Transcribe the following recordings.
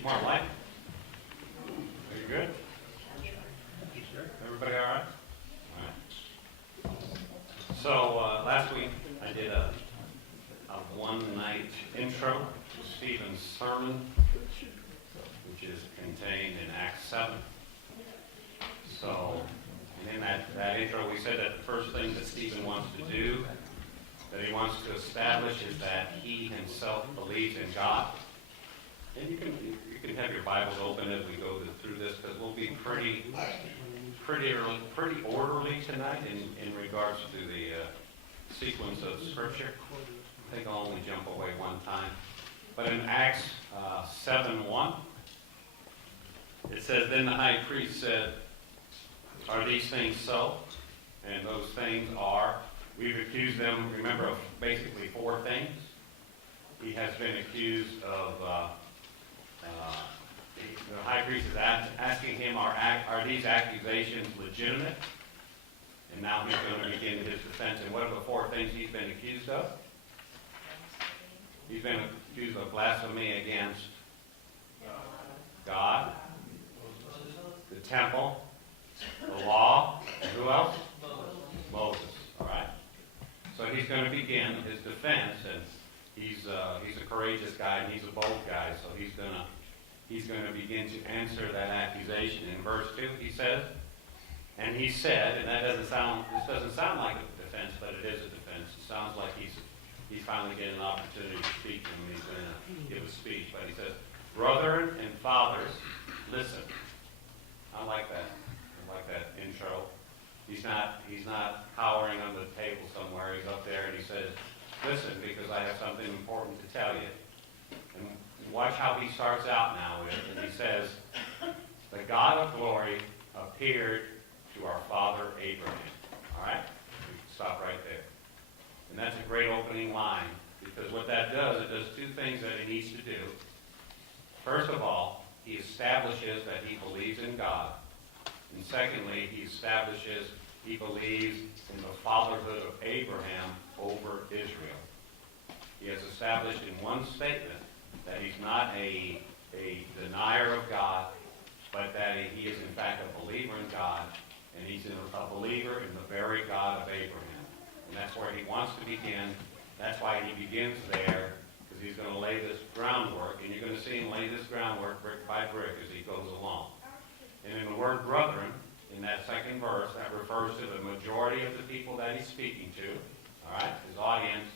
Need more light? Are you good? Everybody all right? All right. So last week I did a one-night intro to Stephen's sermon, which is contained in Acts 7. So in that intro we said that the first thing that Stephen wants to do, that he wants to establish, is that he himself believes in God. And you can have your Bibles open as we go through this, because we'll be pretty orderly tonight in regards to the sequence of Scripture. I think I'll only jump away one time. But in Acts 7:1, it says, "Then the high priest said, 'Are these things so?' And those things are, we've accused them, remember, of basically four things. He has been accused of, the high priest is asking him, are these accusations legitimate? And now he's going to begin his defense. And what are the four things he's been accused of? He's been accused of blasphemy against God, the temple, the law, and who else? Moses. All right. So he's going to begin his defense, and he's a courageous guy, and he's a bold guy. So he's going to begin to answer that accusation. In verse 2, he says, and he said, and this doesn't sound like a defense, but it is a defense. It sounds like he's finally getting an opportunity to speak, and he's going to give a speech. But he says, "Brethren and fathers, listen." I like that. I like that intro. He's not cowering under the table somewhere. He's up there and he says, "Listen, because I have something important to tell you." And watch how he starts out now with it. And he says, "The God of glory appeared to our father Abraham." All right? We can stop right there. And that's a great opening line, because what that does, it does two things that he needs to do. First of all, he establishes that he believes in God. And secondly, he establishes he believes in the fatherhood of Abraham over Israel. He has established in one statement that he's not a denier of God, but that he is in fact a believer in God, and he's a believer in the very God of Abraham. And that's where he wants to begin. That's why he begins there, because he's going to lay this groundwork, and you're going to see him lay this groundwork brick by brick as he goes along. And in the word brethren, in that second verse, that refers to the majority of the people that he's speaking to, all right, his audience.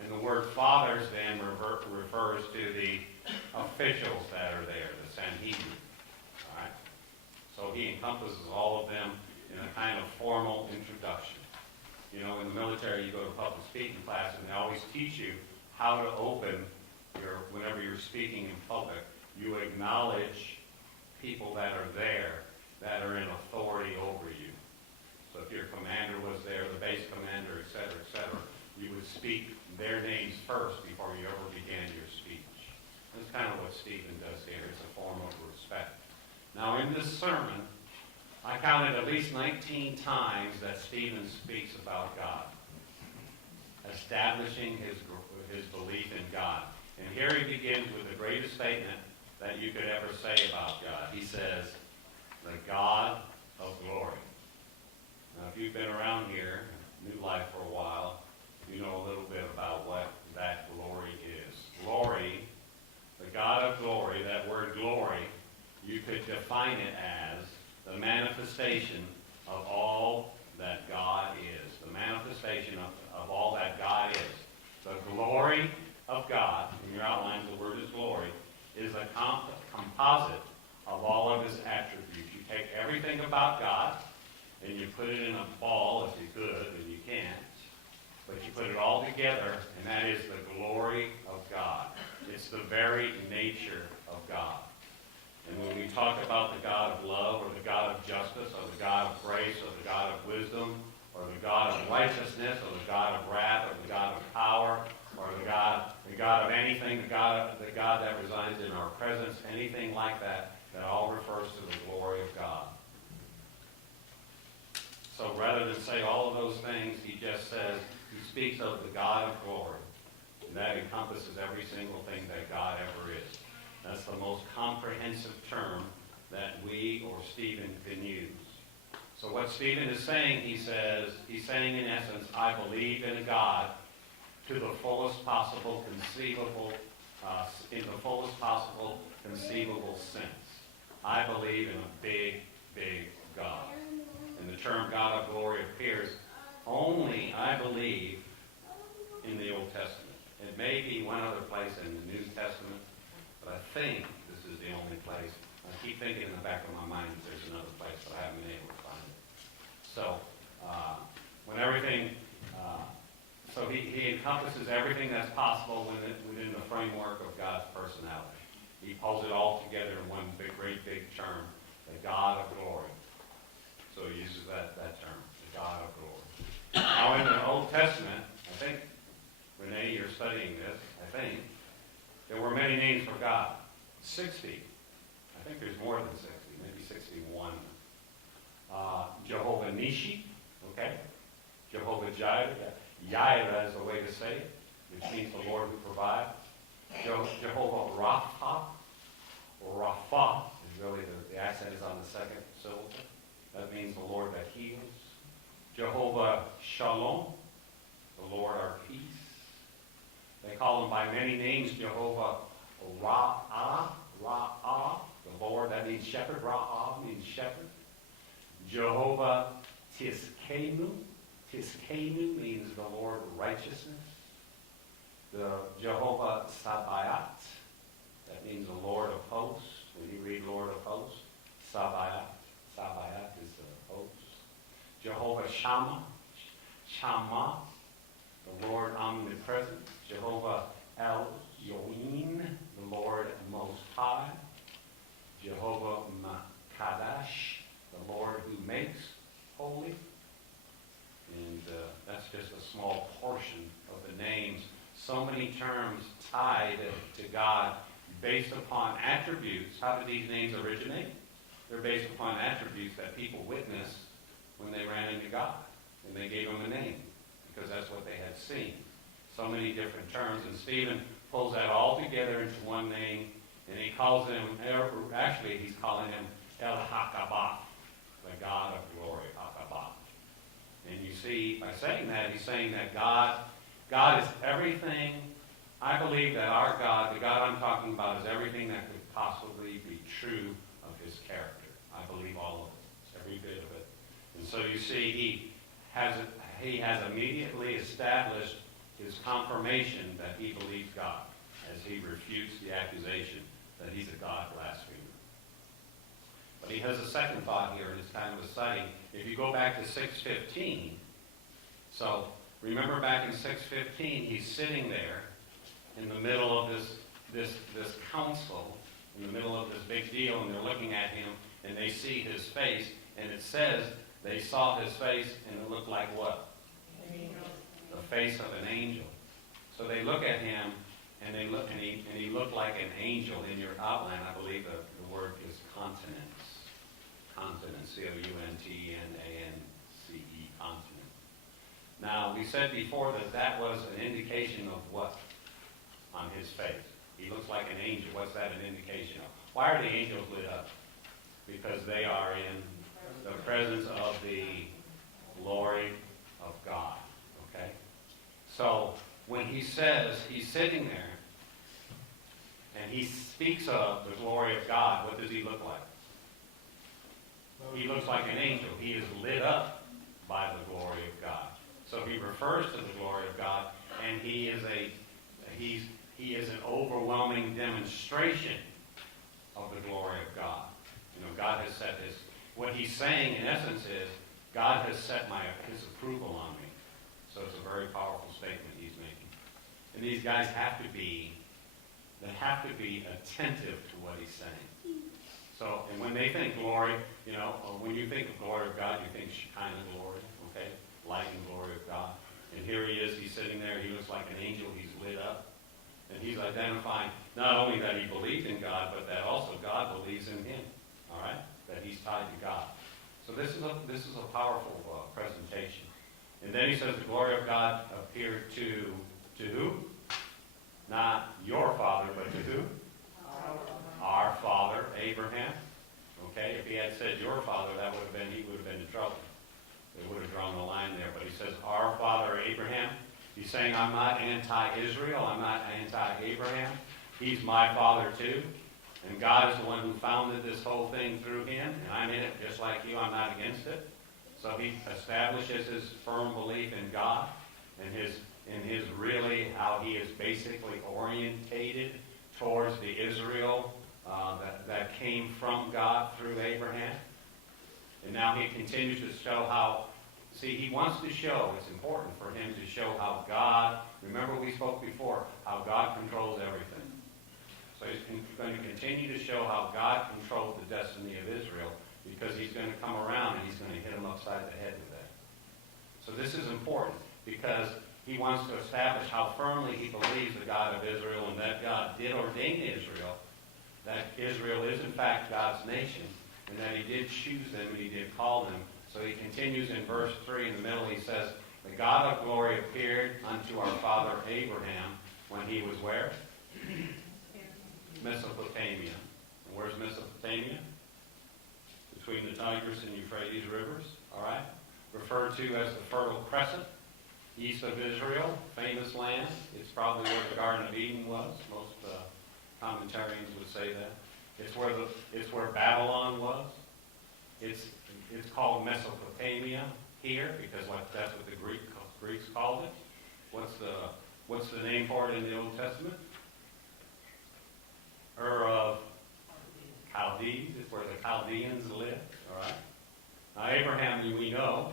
And the word fathers then refers to the officials that are there, the Sanhedrin, all right. So he encompasses all of them in a kind of formal introduction. You know, in the military, you go to public speaking class, and they always teach you how to open whenever you're speaking in public, you acknowledge people that are there, that are in authority over you. So if your commander was there, the base commander, et cetera, you would speak their names first before you ever began your speech. That's kind of what Stephen does here. It's a form of respect. Now, in this sermon, I counted at least 19 times that Stephen speaks about God, establishing his belief in God. And here he begins with the greatest statement that you could ever say about God. He says, "The God of glory." Now, if you've been around here, New Life for a while, you know a little bit about what that glory is. Glory, the God of glory, that word glory, you could define it as the manifestation of all that God is. The manifestation of all that God is. The glory of God, in your outlines the word is glory, is a composite of all of his attributes. You take everything about God and you put it in a ball, if you could, and you can't, but you put it all together, and that is the glory of God. It's the very nature of God. And when we talk about the God of love, or the God of justice, or the God of grace, or the God of wisdom, or the God of righteousness, or the God of wrath, or the God of power, or the God of anything, the God that resides in our presence, anything like that, that all refers to the glory of God. So rather than say all of those things, he just says, he speaks of the God of glory. And that encompasses every single thing that God ever is. That's the most comprehensive comprehensive term that we or Stephen can use. So what Stephen is saying, he's saying in essence, I believe in a God to the fullest possible conceivable, in the fullest possible conceivable sense. I believe in a big, big God. And the term God of glory appears only, I believe, in the Old Testament. It may be one other place in the New Testament, but I think this is the only place. I keep thinking in the back of my mind that there's another place, but I haven't been able to find it. So, when everything, so he encompasses everything that's possible within the framework of God's personality. He pulls it all together in one great big term, the God of glory. So he uses that term, the God of glory. Now in the Old Testament, I think, Renee, you're studying this, I think, there were many names for God. 60. I think there's more than 60, maybe 61. Jehovah Nishi, okay? Jehovah Jireh, Jireh is the way to say it, which means the Lord who provides. Jehovah Rapha, Rapha is really, the accent is on the second syllable. That means the Lord that heals. Jehovah Shalom, the Lord our peace. They call him by many names, Jehovah Ra'ah, the Lord, that means shepherd. Ra'ah means shepherd. Jehovah Tiskenu means the Lord righteousness. The Jehovah Sabaoth, that means the Lord of hosts. When you read Lord of hosts, Sabaoth is the host. Jehovah Shammah, the Lord omnipresent. Jehovah El Yoin, the Lord most high. Jehovah Makadash, the Lord who makes holy. And that's just a small portion of the names. So many terms tied to God based upon attributes. How did these names originate? They're based upon attributes that people witnessed when they ran into God. And they gave him a name because that's what they had seen. So many different terms. And Stephen pulls that all together into one name. And he calls him, actually he's calling him El Hakabah, the God of glory, Hakabah. And you see, by saying that, he's saying that God is everything. I believe that our God, the God I'm talking about, is everything that could possibly be true of his character. I believe all of it, every bit of it. And so you see, he has immediately established his confirmation that he believes God as he refutes the accusation that he's a God blasphemer. But he has a second thought here, and it's kind of exciting. If you go back to 6:15, so remember back in 6:15, he's sitting there in the middle of this council, in the middle of this big deal, and they're looking at him, and they see his face, and it says they saw his face, and it looked like what? The face of an angel. So they look at him, and he looked like an angel. In your outline, I believe the word is continence. Continence, Countenance, continent. Now, we said before that was an indication of what on his face? He looks like an angel. What's that an indication of? Why are the angels lit up? Because they are in the presence of the glory of God. Okay? So, when he says he's sitting there, and he speaks of the glory of God, what does he look like? He looks like an angel. He is lit up by the glory of God. So he refers to the glory of God, and he is an overwhelming demonstration of the glory of God. You know, God has set his, what he's saying in essence is, God has set his approval on me. So it's a very powerful statement he's making. And these guys have to be attentive to what he's saying. So, and when they think glory, you know, when you think of glory of God, you think Shekinah glory, okay? Light and glory of God. And here he is, he's sitting there, he looks like an angel, he's lit up. And he's identifying not only that he believed in God, but that also God believes in him, all right? That he's tied to God. So this is a powerful presentation. And then he says the glory of God appeared to who? Not your Father, but to who? Our Father. said your father, he would have been in trouble. They would have drawn the line there. But he says, our father Abraham. He's saying, I'm not anti-Israel. I'm not anti-Abraham. He's my father too. And God is the one who founded this whole thing through him. And I'm in it just like you. I'm not against it. So he establishes his firm belief in God and his really how he is basically orientated towards the Israel that came from God through Abraham. And now he continues to show how, he wants to show, it's important for him to show how God, remember we spoke before, how God controls everything. So he's going to continue to show how God controlled the destiny of Israel, because he's going to come around and he's going to hit them upside the head with that. So this is important, because he wants to establish how firmly he believes the God of Israel, and that God did ordain Israel, that Israel is in fact God's nation, and that he did choose them and he did call them. So he continues in verse 3 in the middle. He says, the God of glory appeared unto our father Abraham when he was where? Mesopotamia. And where's Mesopotamia? Between the Tigris and Euphrates rivers. All right? Referred to as the Fertile Crescent, east of Israel, famous land. It's probably where the Garden of Eden was. Most commentarians would say that. It's where Babylon was. It's called Mesopotamia here because that's what the Greeks called it. What's the name for it in the Old Testament? Ur of Chaldees. It's where the Chaldeans lived. All right. Now Abraham, we know,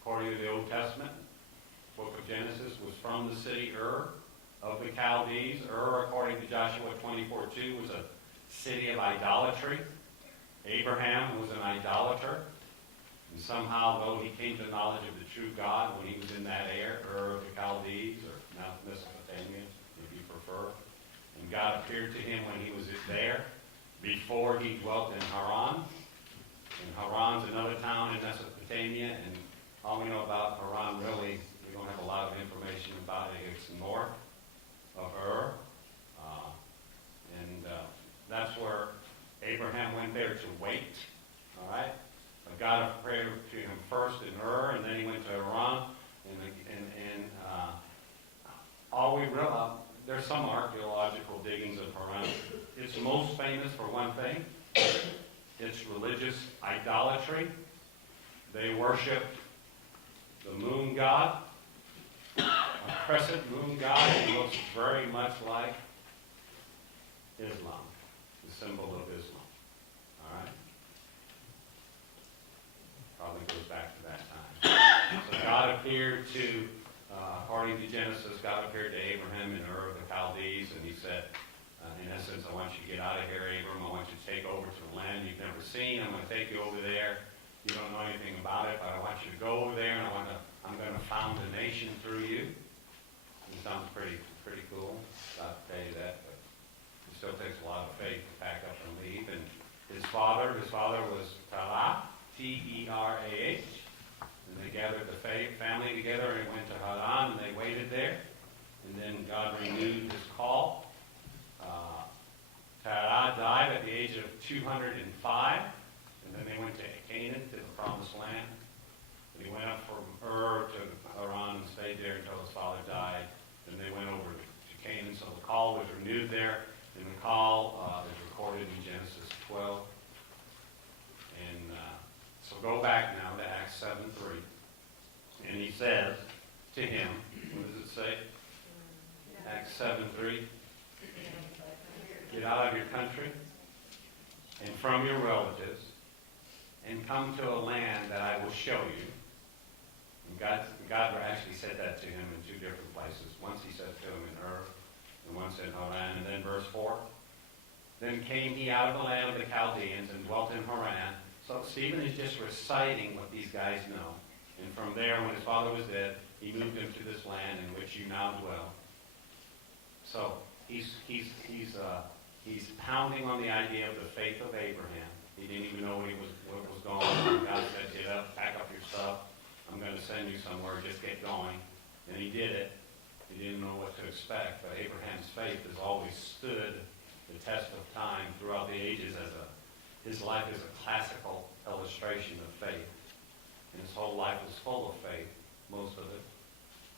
according to the Old Testament, book of Genesis, was from the city Ur of the Chaldees. Ur, according to Joshua 24:2, was a city of idolatry. Abraham was an idolater. And somehow, though, he came to knowledge of the true God when he was in that air, Ur of the Chaldees, or now Mesopotamia, if you prefer. And God appeared to him when he was there, before he dwelt in Haran. And Haran's another town in Mesopotamia, and all we know about Haran, really, we don't have a lot of information about it. It's north of Ur. That's where Abraham went there to wait. All right? God appeared to him first in Ur, and then he went to Haran. And all we realize, there's some archaeological diggings of Haran. It's most famous for one thing. It's religious idolatry. They worship the moon god, a crescent moon god. It looks very much like Islam, the symbol of Islam. All right? Probably goes back to that time. So God appeared to, according to Genesis, God appeared to Abraham in Ur of the Chaldees, and he said, in essence, I want you to get out of here, Abram. I want you to take over to the land you've never seen. I'm going to take you over there. You don't know anything about it, but I want you to go over there, and I'm going to found a nation through you. It sounds pretty cool. I'll tell you that, but it still takes a lot of faith to pack up and leave. And his father was Terah, T-E-R-A-H. And they gathered the family together and went to Haran, and they waited there. And then God renewed his call. Terah died at the age of 205, and then they went to Canaan, to the promised land. And he went up from Ur to Haran and stayed there until his father died. Then they went over to Canaan, so the call was renewed there, and the call is recorded in Genesis 12. And so go back now to Acts 7:3. And he says to him, what does it say? Acts 7:3. Get out of your country and from your relatives and come to a land that I will show you. And God actually said that to him in two different places. Once he said to him in Ur, and once in Haran. And then verse 4. Then came he out of the land of the Chaldeans and dwelt in Haran. So Stephen is just reciting what these guys know. And from there, when his father was dead, he moved him to this land in which you now dwell. So he's pounding on the idea of the faith of Abraham. He didn't even know what was going on. God said, get up, pack up your stuff. I'm going to send you somewhere. Just get going. And he did it. He didn't know what to expect. But Abraham's faith has always stood the test of time throughout the ages his life is a classical illustration of faith. And his whole life was full of faith, most of it.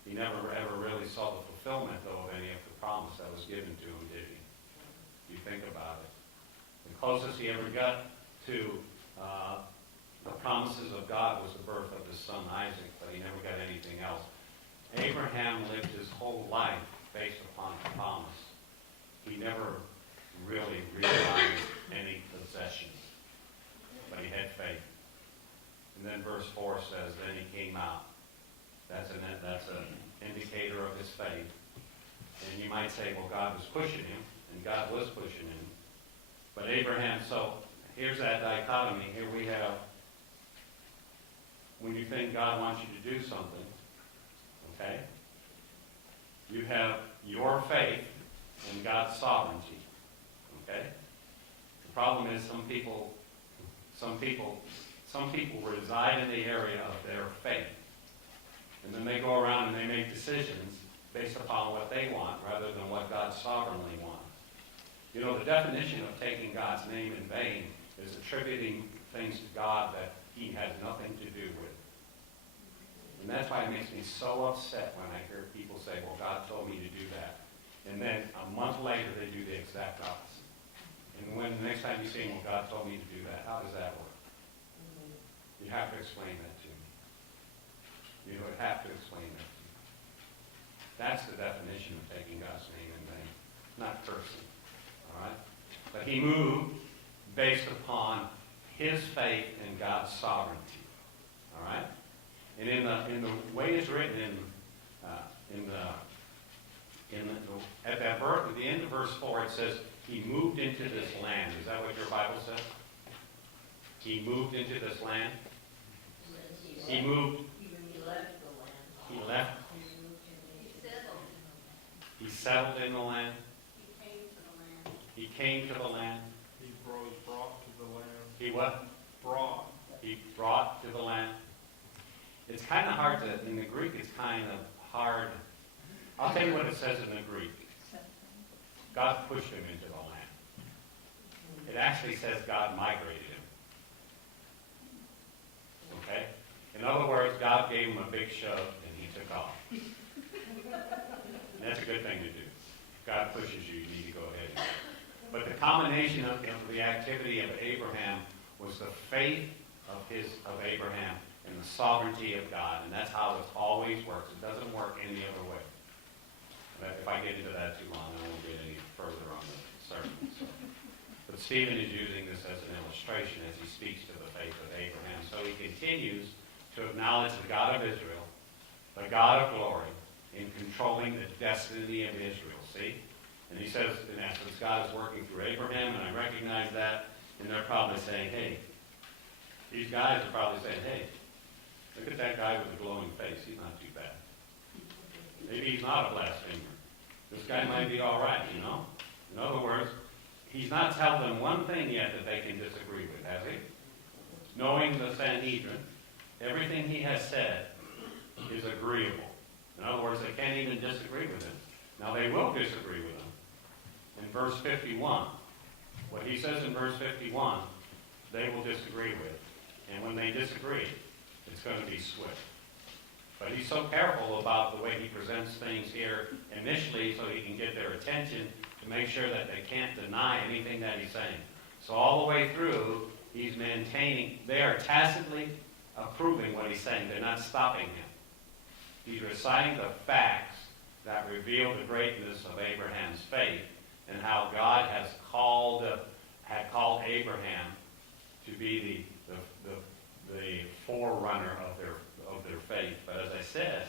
He never ever really saw the fulfillment, though, of any of the promise that was given to him, did he? You think about it. The closest he ever got to the promises of God was the birth of his son Isaac, but he never got anything else. Abraham lived his whole life based upon the promise. He never really realized any possessions, but he had faith. And then verse 4 says, then he came out. That's an indicator of his faith. And you might say, well, God was pushing him, and God was pushing him. But Abraham, so here's that dichotomy. Here we have, when you think God wants you to do something, okay, you have your faith in God's sovereignty, okay? The problem is some people reside in the area of their faith. And then they go around and they make decisions based upon what they want rather than what God sovereignly wants. You know, the definition of taking God's name in vain is attributing things to God that he has nothing to do with. And that's why it makes me so upset when I hear people say, well, God told me to do that. And then a month later, they do the exact opposite. And when the next time you say, well, God told me to do that, how does that work? You have to explain that to me. You would have to explain that to me. That's the definition of taking God's name in vain, not cursing. All right? But he moved based upon his faith in God's sovereignty. All right? And in the way it's written at the end of verse 4, it says, he moved into this land. Is that what your Bible says? He moved into this land? He moved. He left the land. He left. He settled in the land. He came to the land. He was brought to the land. He what? Brought. He brought to the land. It's kind of hard to, in the Greek, it's kind of hard. I'll tell you what it says in the Greek. God pushed him into the land. It actually says God migrated him. Okay? In other words, God gave him a big shove and he took off. And that's a good thing to do. If God pushes you, you need to go ahead and do it. But the combination of the activity of Abraham was the faith of Abraham and the sovereignty of God. And that's how it always works. It doesn't work any other way. But if I get into that too long, I won't get any further on the sermon. So. But Stephen is using this as an illustration as he speaks to the faith of Abraham. So he continues to acknowledge the God of Israel, the God of glory, in controlling the destiny of Israel. See? And he says, in essence, God is working through Abraham, and I recognize that. And they're probably saying, hey, these guys are probably saying, hey, look at that guy with the glowing face. He's not too bad. Maybe he's not a blasphemer. This guy might be all right, you know? In other words, he's not told them one thing yet that they can disagree with, has he? Knowing the Sanhedrin, everything he has said is agreeable. In other words, they can't even disagree with him. Now, they will disagree with him. In verse 51, what he says in verse 51, they will disagree with. And when they disagree, it's going to be swift. But he's so careful about the way he presents things here initially so he can get their attention to make sure that they can't deny anything that he's saying. So all the way through, he's maintaining, they are tacitly approving what he's saying. They're not stopping him. He's reciting the facts that reveal the greatness of Abraham's faith and how God had called Abraham to be the forerunner of their faith. But as I said,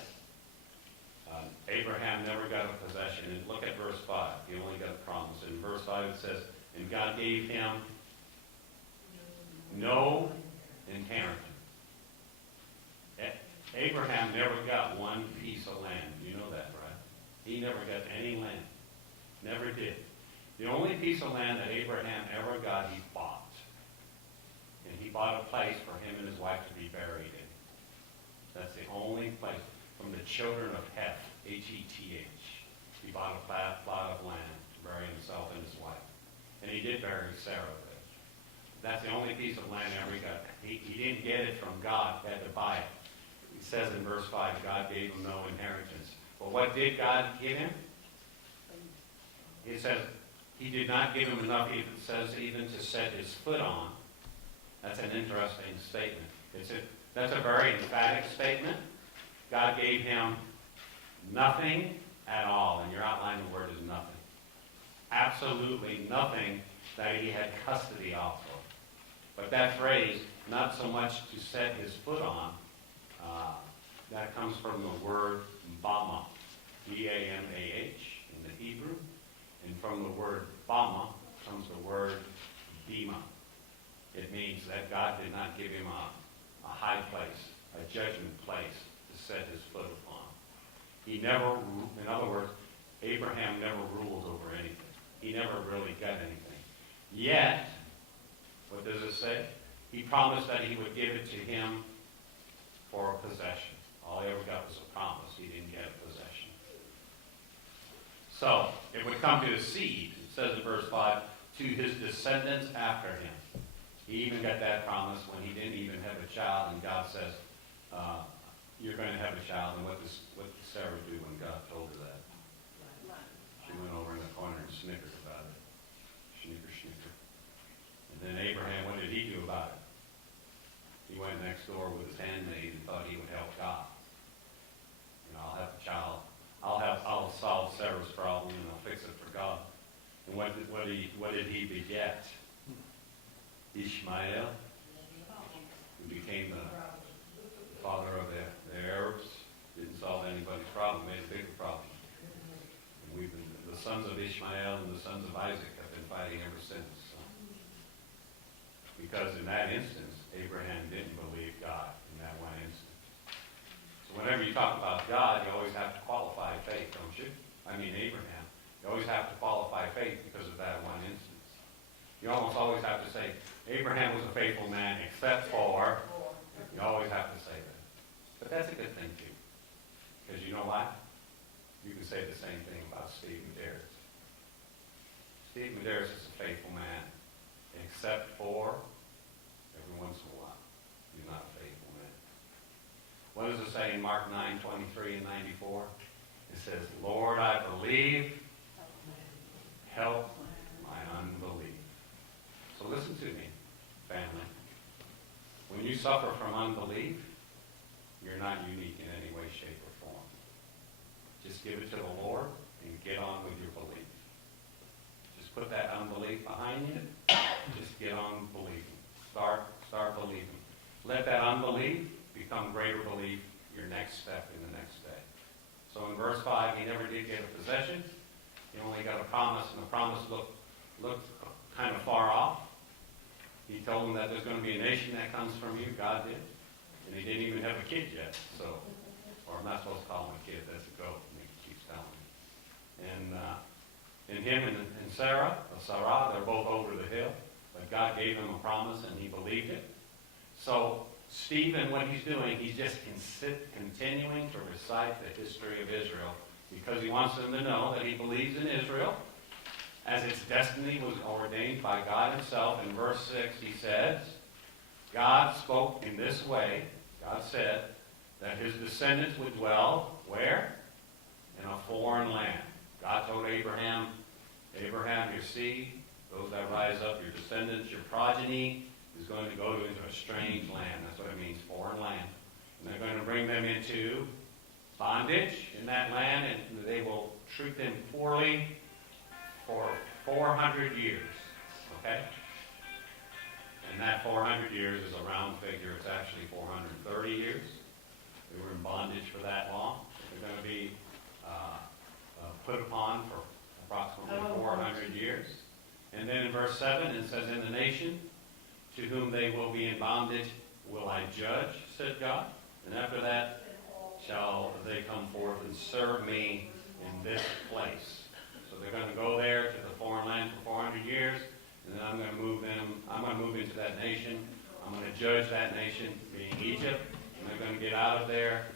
Abraham never got a possession. And look at verse 5. He only got a promise. In verse 5 it says, and God gave him no inheritance. Abraham never got one piece of land. You know that, right? He never got any land. Never did. The only piece of land that Abraham ever got, he bought. And he bought a place for him and his wife to be buried in. That's the only place. From the children of Heth, H-E-T-H. He bought a plot of land to bury himself and his wife. And he did bury Sarah there. That's the only piece of land ever he got. He didn't get it from God. He had to buy it. It says in verse 5, God gave him no inheritance. But what did God give him? It says he did not give him enough, it says, even to set his foot on. That's an interesting statement. That's a very emphatic statement. God gave him nothing at all. And your outline of the word is nothing. Absolutely nothing that he had custody of. But that phrase, not so much to set his foot on, that comes from the word bama, B-A-M-A-H in the Hebrew. And from the word bama comes the word bema. It means that God did not give him a high place, a judgment place to set his foot upon. He never, in other words, Abraham never ruled over anything. He never really got anything. Yet, what does it say? He promised that he would give it to him for a possession. All he ever got was a promise. He didn't get a possession. So, it would come to his seed. It says in verse 5, to his descendants after him. He even got that promise when he didn't even have a child, and God says, you're going to have a child. And what did Sarah do when God told her that? She went over in the corner and snickered about it. Snicker, snicker. And then Abraham, what did he do about it? He went next door with his handmaid and thought he would help God. I'll have a child. I'll solve Sarah's problem and I'll fix it for God. And what did he beget? Ishmael, who became the father of the Arabs. Didn't solve anybody's problem, made a bigger problem. And the sons of Ishmael and the sons of Isaac have been fighting ever since. So. Because in that instance, Abraham didn't believe God in that one instance. So whenever you talk about God, you always have to qualify faith, don't you? I mean Abraham. You always have to qualify faith because of that one instance. You almost always have to say, Abraham was a faithful man except for, you always have to say that. But that's a good thing too. Because you know why? You can say the same thing about Steve Medeiros. Steve Medeiros is a faithful man, except for every once in a while. He's not a faithful man. What does it say in Mark 9:23 and 94? It says, Lord, I believe, help my unbelief. So listen to me, family. When you suffer from unbelief, you're not unique in any way, shape, or form. Just give it to the Lord and get on with your belief. Just put that unbelief behind you. Just get on believing. Start believing. Let that unbelief become greater belief your next step in the next day. So in verse 5, he never did get a possession. He only got a promise, and the promise looked kind of far off. He told him that there's going to be a nation that comes from you. God did. And he didn't even have a kid yet. So, or I'm not supposed to call him a kid. That's a goat. And he keeps telling me. And him and Sarah, they're both over the hill. But God gave him a promise, and he believed it. So Stephen, what he's doing, he's just continuing to recite the history of Israel because he wants them to know that he believes in Israel as its destiny was ordained by God himself. In verse 6, he says, God spoke in this way. God said that his descendants would dwell where? In a foreign land. God told Abraham, your seed, those that rise up, your descendants, your progeny, is going to go into a strange land. That's what it means, foreign land. And they're going to bring them into bondage in that land, and they will treat them poorly for 400 years. Okay? And that 400 years is a round figure. It's actually 430 years. They were in bondage for that long. They're going to be put upon for approximately 400 years. And then in verse 7, it says, in the nation to whom they will be in bondage will I judge, said God. And after that shall they come forth and serve me in this place. So they're going to go there to the foreign land for 400 years, and then I'm going to move into that nation. I'm going to judge that nation, being Egypt, and they're going to get out of there,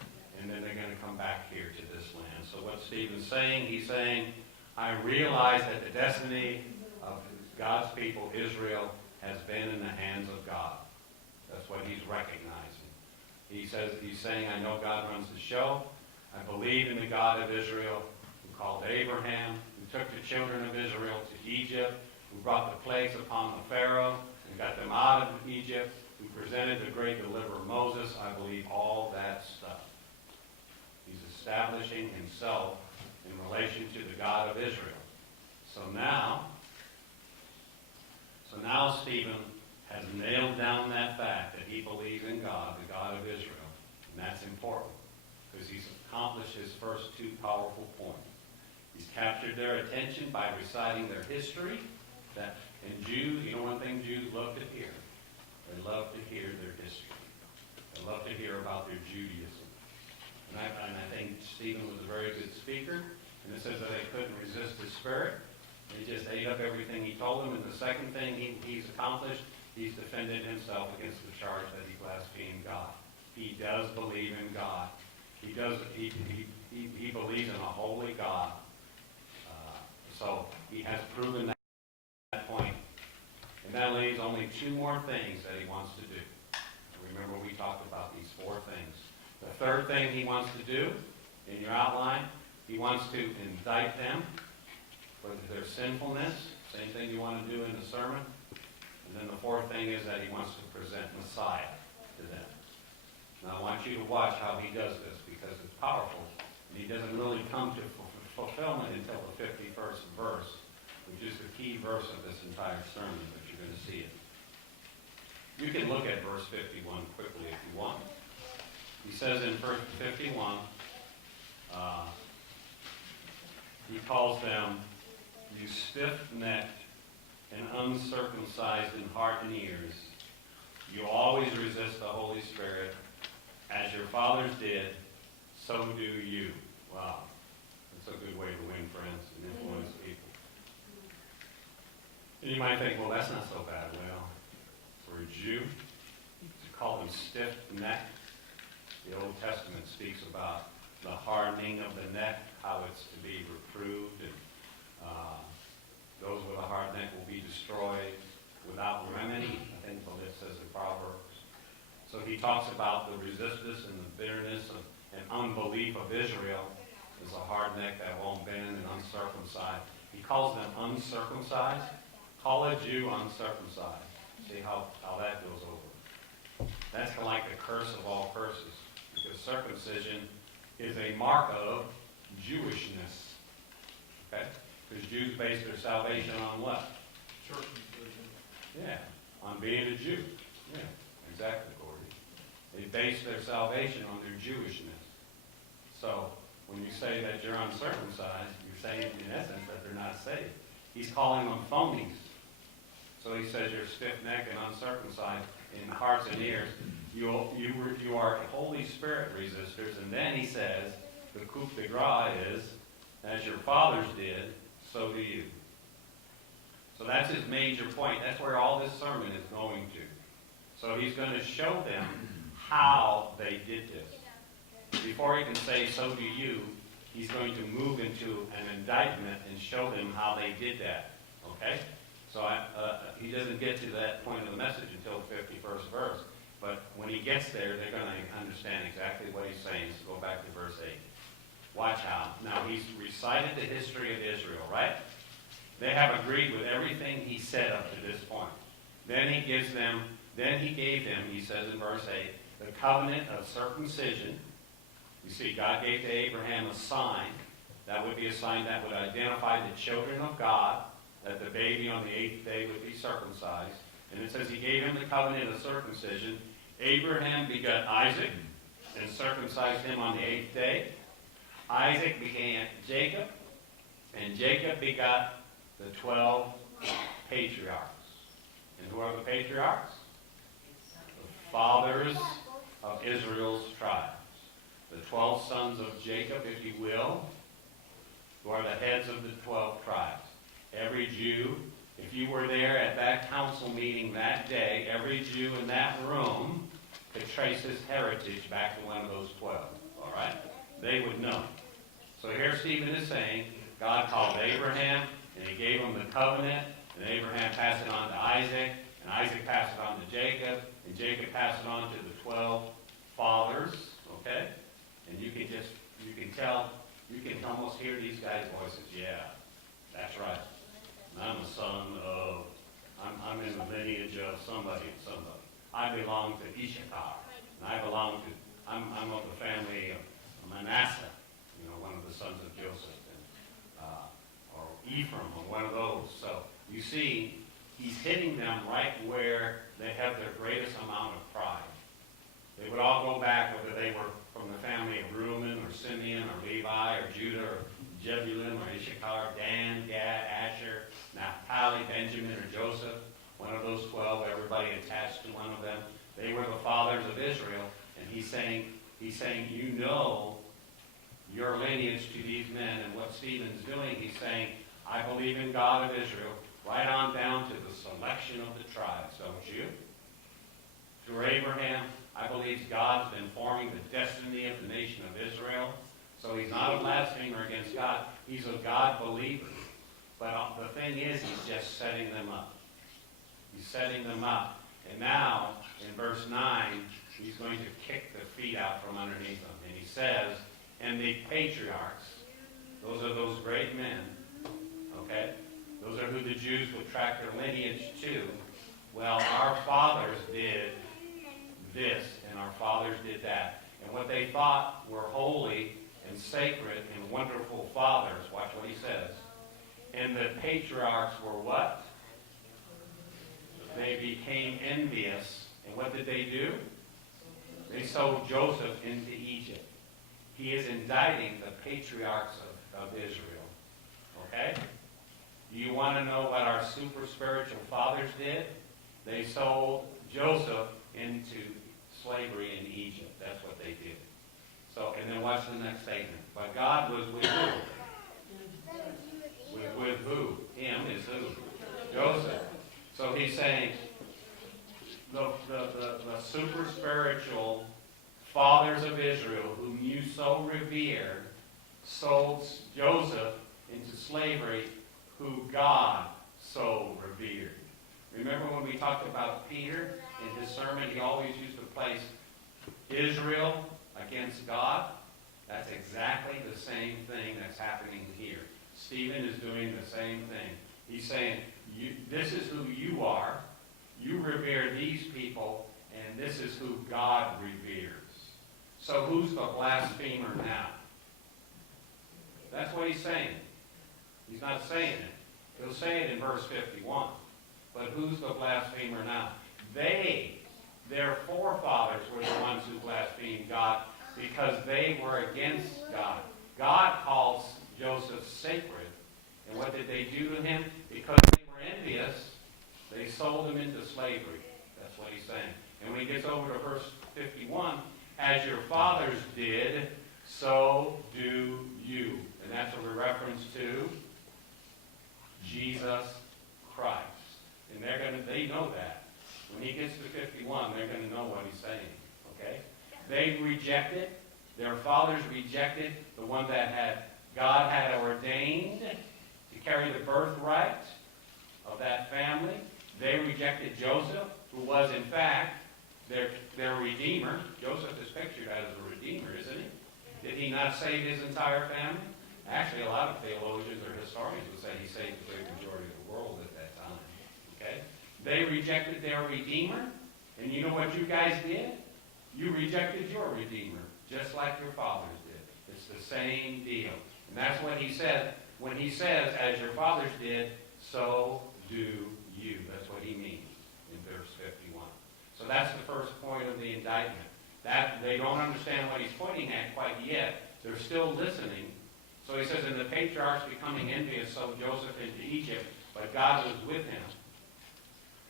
and then they're going to come back here to this land. So what Stephen's saying, he's saying, I realize that the destiny of God's people, Israel, has been in the hands of God. That's what he's recognizing. He's saying, I know God runs the show. I believe in the God of Israel who called Abraham, who took the children of Israel to Egypt, who brought the plagues upon the Pharaoh and got them out of Egypt, who presented the great deliverer Moses. I believe all that stuff. He's establishing himself in relation to the God of Israel. So now Stephen has nailed down that fact that he believes in God, the God of Israel. And that's important because he's accomplished his first two powerful points. He's captured their attention by reciting their history. And Jews, you know one thing Jews love to hear? They love to hear their history. They love to hear about their Judaism. And I think Stephen was a very good speaker. And it says that they couldn't resist his spirit. He just ate up everything he told them. And the second thing he's accomplished, he's defended himself against the charge that he blasphemed God. He does believe in God. He believes in a holy God. So he has proven that point. And that leaves only two more things that he wants to do. Remember, we talked about these four things. The third thing he wants to do, in your outline, he wants to indict them for their sinfulness. Same thing you want to do in the sermon. And then the fourth thing is that he wants to present Messiah to them. Now I want you to watch how he does this because it's powerful. And he doesn't really come to fulfillment until the 51st verse, which is the key verse of this entire sermon, but you're going to see it. You can look at verse 51 quickly if you want. He says in verse 51, he calls them, you stiff-necked and uncircumcised in heart and ears. You always resist the Holy Spirit. As your fathers did, so do you. Wow. That's a good way to win friends and influence people. And you might think, well, that's not so bad. Well, for a Jew, to call them stiff-necked, the Old Testament speaks about the hardening of the neck, how it's to be reproved, and those with a hard neck will be destroyed without remedy, I think the list says in Proverbs. So he talks about the resistance and the bitterness and unbelief of Israel as a hard neck that won't bend and uncircumcised. He calls them uncircumcised. Call a Jew uncircumcised. See how that goes over. That's kind of like the curse of all curses, because circumcision is a mark of Jewishness. Okay? Because Jews base their salvation on what? Circumcision. Yeah, on being a Jew. Yeah, exactly, Gordy. They base their salvation on their Jewishness. So when you say that you're uncircumcised, you're saying in essence that they're not saved. He's calling them phonies. So he says you're stiff-necked and uncircumcised in hearts and ears. You are Holy Spirit resistors. And then he says, the coup de grace is, as your fathers did, so do you. So that's his major point. That's where all this sermon is going to. So he's going to show them how they did this. Before he can say, so do you, he's going to move into an indictment and show them how they did that. Okay? So he doesn't get to that point of the message until the 51st verse. But when he gets there, they're going to understand exactly what he's saying. So go back to verse 8. Watch how. Now, he's recited the history of Israel, right? They have agreed with everything he said up to this point. Then he gave them, he says in verse 8, the covenant of circumcision. You see, God gave to Abraham a sign. That would be a sign that would identify the children of God, that the baby on the 8th day would be circumcised. And it says he gave him the covenant of circumcision. Abraham begot Isaac and circumcised him on the 8th day. Isaac begat Jacob, and Jacob begot the 12 patriarchs. And who are the patriarchs? The fathers of Israel's tribes. The 12 sons of Jacob, if you will, who are the heads of the 12 tribes. Every Jew, if you were there at that council meeting that day, every Jew in that room could trace his heritage back to one of those 12. All right? They would know. So here Stephen is saying, God called Abraham, and he gave him the covenant, and Abraham passed it on to Isaac, And Isaac passed it on to Jacob, and Jacob passed it on to the 12 fathers, okay? And you can tell, you can almost hear these guys' voices. Yeah, that's right. I'm a son of, I'm in the lineage of somebody and somebody. I belong to Issachar, and I belong to, I'm of the family of Manasseh, one of the sons of Joseph, and, or Ephraim, or one of those. So you see, he's hitting them right where they have their greatest amount of pride. They would all go back, whether they were from the family of Reuben, or Simeon, or Levi, or Judah, or Zebulun, or Issachar, Dan, Gad, Asher, Naphtali, Benjamin, or Joseph, one of those 12, everybody attached to one of them. They were the fathers of Israel, and he's saying, you know your lineage to these men. And what Stephen's doing, he's saying, I believe in God of Israel, right on down to the selection of the tribes, don't you? Through Abraham, I believe God's been forming the destiny of the nation of Israel. So he's not a blasphemer against God. He's a God believer. But the thing is, he's just setting them up. He's setting them up. And now, in verse 9, he's going to kick the feet out from underneath them. And he says, and the patriarchs, those are those great men, okay? Those are who the Jews would track their lineage to. Well, our fathers did this, and our fathers did that. And what they thought were holy and sacred and wonderful fathers, watch what he says. And the patriarchs were what? They became envious. And what did they do? They sold Joseph into Egypt. He is indicting the patriarchs of Israel. Okay? Do you want to know what our super spiritual fathers did? They sold Joseph into slavery in Egypt. That's what they did. So, and then watch the next statement. But God was with who? With who? Him is who? Joseph. So he's saying the super spiritual fathers of Israel, whom you so revered, sold Joseph into slavery, who God so revered. Remember when we talked about Peter in his sermon, he always used to place Israel against God? That's exactly the same thing that's happening here. Stephen is doing the same thing. He's saying, this is who you are. You revere these people, and this is who God reveres. So who's the blasphemer now? That's what he's saying. He's not saying it. He'll say it in verse 51. But who's the blasphemer now? Their forefathers were the ones who blasphemed God because they were against God. God calls Joseph sacred. And what did they do to him? Because they were envious, they sold him into slavery. That's what he's saying. And when he gets over to verse 51, as your fathers did, so do you. And that's a reference to Jesus Christ. And they know that. When he gets to 51, they're going to know what he's saying. Okay? They rejected, their fathers rejected the one that God had ordained to carry the birthright of that family. They rejected Joseph, who was in fact their redeemer. Joseph is pictured as a redeemer, isn't he? Did he not save his entire family? Actually, a lot of theologians or historians would say he saved the great majority of the world at that time. Okay? They rejected their redeemer, and you know what you guys did? You rejected your redeemer, just like your fathers did. It's the same deal. And that's what he said when he says, as your fathers did, so do you. That's what he means in verse 51. So that's the first point of the indictment. That they don't understand what he's pointing at quite yet. They're still listening. So he says, and the patriarchs becoming envious sold Joseph into Egypt, but God was with him.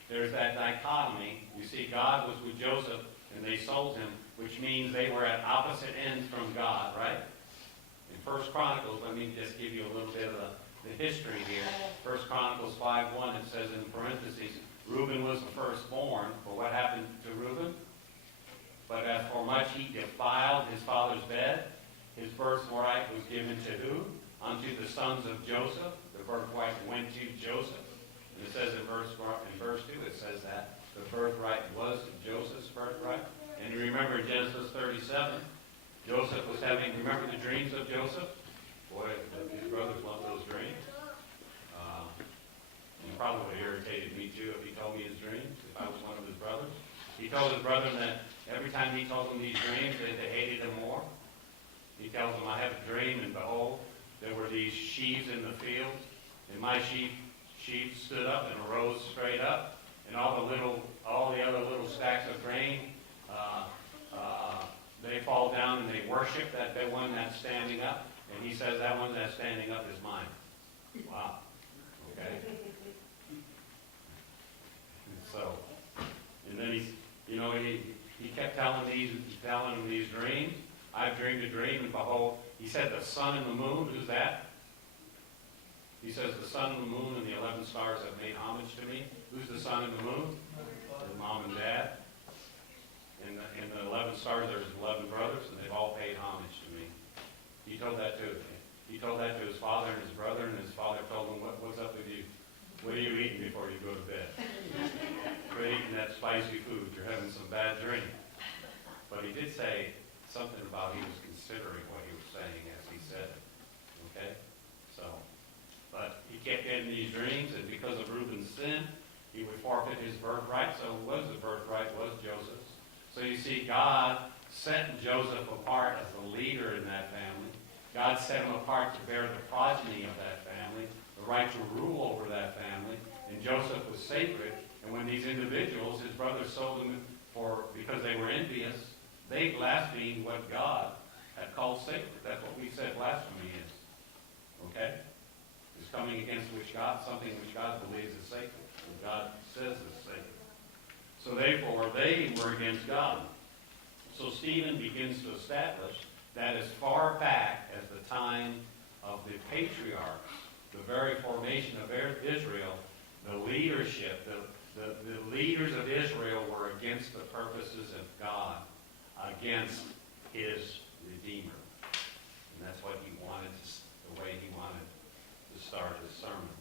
There's that dichotomy. You see, God was with Joseph, and they sold him, which means they were at opposite ends from God, right? In 1 Chronicles, let me just give you a little bit of the history here. 1 Chronicles 5:1, it says in parentheses, Reuben was the firstborn. For what happened to Reuben? But as for much he defiled his father's bed, his birthright was given to who? Unto the sons of Joseph. The birthright went to Joseph. And it says in verse 2, it says that the birthright was Joseph's birthright. And you remember in Genesis 37, Joseph was having, remember the dreams of Joseph? Boy, his brothers loved those dreams. It probably irritated me too if he told me his dreams, if I was one of his brothers. He told his brother that every time he told them these dreams, they hated him more. He tells them, I have a dream, and behold, there were these sheaves in the field, and my sheaves stood up and arose straight up, and all the other little stacks of grain, they fall down and they worship that one that's standing up, and he says that one that's standing up is mine. Wow. Okay. So, and then he kept telling them these dreams. I've dreamed a dream, and behold, he said the sun and the moon. Who's that? He says the sun and the moon and the 11 stars have made homage to me. Who's the sun and the moon? His mom and dad. And the 11 stars, there's 11 brothers, and they've all paid homage to me. He told that to his father and his brother, and his father told him, what's up with you? What are you eating before you go to bed? Quit eating that spicy food. You're having some bad dreams. But he did say something about he was considering what he was saying as he said it. Okay? So, but he kept getting these dreams, and because of Reuben's sin, he would forfeit his birthright. So the birthright was Joseph's. So you see, God set Joseph apart as the leader in that family. God set him apart to bear the progeny of that family, the right to rule over that family. And Joseph was sacred. And when these individuals, his brothers, sold him because they were envious, they blasphemed what God had called sacred. That's what we said blasphemy is. Okay? It's coming against something which God believes is sacred. What God says is sacred. So therefore, they were against God. So Stephen begins to establish that as far back as the time of the patriarchs, the very formation of Israel, the leadership, the leaders of Israel were against the purposes of God, against his Redeemer. And that's what he wanted, the way he wanted to start his sermon.